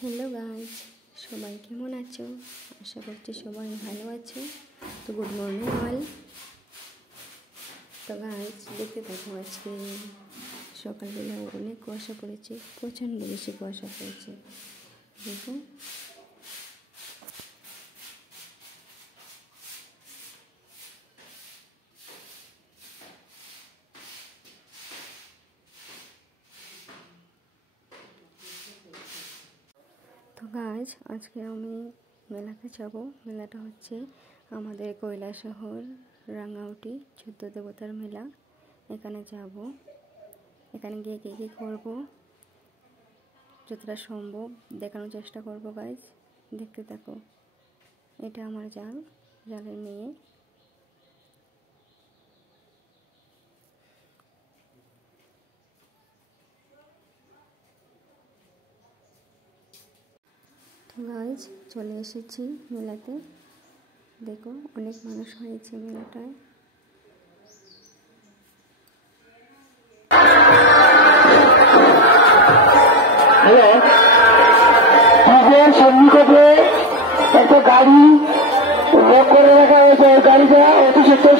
Hello guys, সবাই কেমন আছো? আশা করছি সবাই ভালো আছো। তো গুড মর্নিং অল। তো গাইজ দেখতে থাকো, আজকে সকালবেলা অনেক কুয়াশা পড়েছে, প্রচণ্ড বেশি কুয়াশা পড়েছে। দেখো তো গাইজ আজকে আমি মেলাতে যাব। মেলাটা হচ্ছে আমাদের কৈলাসহর রাঙাউটি 14 দেবতার মেলা। এখানে যাব, এখানে গিয়ে কী কী করবো যতটা সম্ভব দেখানোর চেষ্টা করবো। গাইজ দেখতে থাকো। এটা আমার জালের মেয়ে। গাইজ চলে এসেছি মেলাতে। দেখো অনেক মানুষ হয়েছে মেলাটায়। সন্নিকটে একটা গাড়ি করে রাখা হয়েছে। গাড়িটা অতি সত্তর